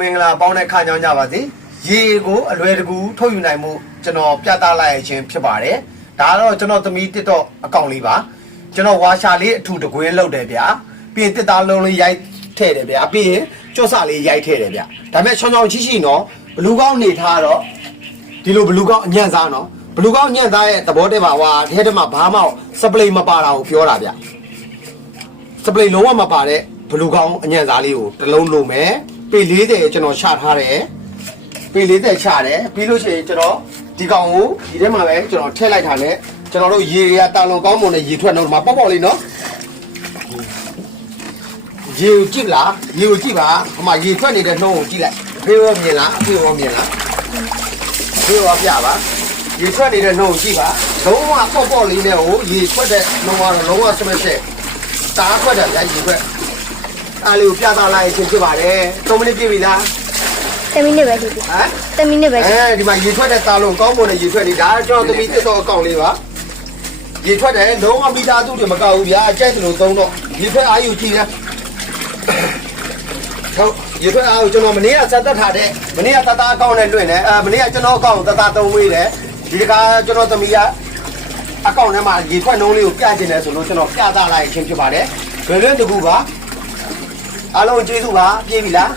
မင်္ဂလာပေါင်းတဲ့ခါကြောင်းကြပါစေရေကိုအလွယ်တကူထုတ်ယူနိုင်မှုကျွန်တော်ပြသလိုက်ခြင်းဖြစ်ပါတယ်ဒါကတော့ကျွန်တော်သမီးတစ်တော့အကောင့်လေးပါကျွန်တော်ဝါရှာလေးအထူတကွင်းလုပ်တယ်ဗျာပြီးရင်တစ်သားလုံးလေးရိုက်ထည့်တယ်ဗျာပြီးရင်ကြော့စလေးရိုက်ထည့်တယ်ဗျာဒါပေမဲ့ချောင်းချောင်းချိရှိနော်ဘလူးကောင်းနေထားတော့ဒီလိုဘလူးကောင်းအညံ့စားနော်ဘလူးကောင်းညံ့သားရဲ့သဘောတည်းပါဟွာဒီထဲမှာဘာမှစပလိမပါတာကိုပြောတာဗျာစပလိလုံးဝမပါတဲ့ဘလူးကောင်းအညံ့စားလေးကိုတစ်လုံးလုံးမယ် ပေ40ကျွန်တော်ချထားတယ်ပေ40ချတယ်ပြီးလို့ရှိရင်ကျွန်တော်ဒီကောင်ကိုဒီထဲမှာပဲကျွန်တော်ထည့်လိုက်တာနဲ့ကျွန်တော်တို့ရေရတာလွန်ကောင်းမွန်တဲ့ရေထွက်တော့ဒီမှာပေါ့ပေါ့လေးနော်ရေကိုကြည့်လားရေကိုကြည့်ပါဟိုမှာရေထွက်နေတဲ့နှုံးကိုကြည့်လိုက်ဖေးရောမြင်လားအဖေးရောမြင်လားဖေးရောပြပါရေထွက်နေတဲ့နှုံးကိုကြည့်ပါလုံးဝပေါ့ပေါ့လေးနဲ့ဟိုရေထွက်တဲ့နှုံးကတော့လုံးဝစမက်ဆက်တားခွက်တယ်ဗျာရေခွက် အားလေးကိုပြသလိုက်ခြင်းဖြစ်ပါတယ်3မိနစ်ပြည့်ပြီလားတမီးနဲ့ပဲရှိပြီဟမ်တမီးနဲ့ပဲရှိအဲဒီမှာရေထွက်တဲ့တာလုံးကောင်းမွန်တဲ့ရေထွက်နေတာကျွန်တော်သမီးတက်တော့အကောင့်လေးပါရေထွက်တယ်လုံးဝမိသားစုတွေမကောက်ဘူးဗျာအကျက်စလို့သုံးတော့ရေထွက်အားယူကြည့်ရဟုတ်ရေထွက်အားကိုကျွန်တော်မနေ့ကစက်သက်ထားတဲ့မနေ့ကတသားအကောင့်နဲ့လွင့်တယ်အဲမနေ့ကကျွန်တော်အကောင့်ကိုတသားသုံးဝေးတယ်ဒီတခါကျွန်တော်သမီးကအကောင့်ထဲမှာရေထွက်နှုံးလေးကိုပြကျင်တယ်ဆိုလို့ကျွန်တော်ပြသလိုက်ခြင်းဖြစ်ပါတယ်ဘယ်လိုတကူပါ အားလုံးကျေးဇူးပါပြေးပြီလား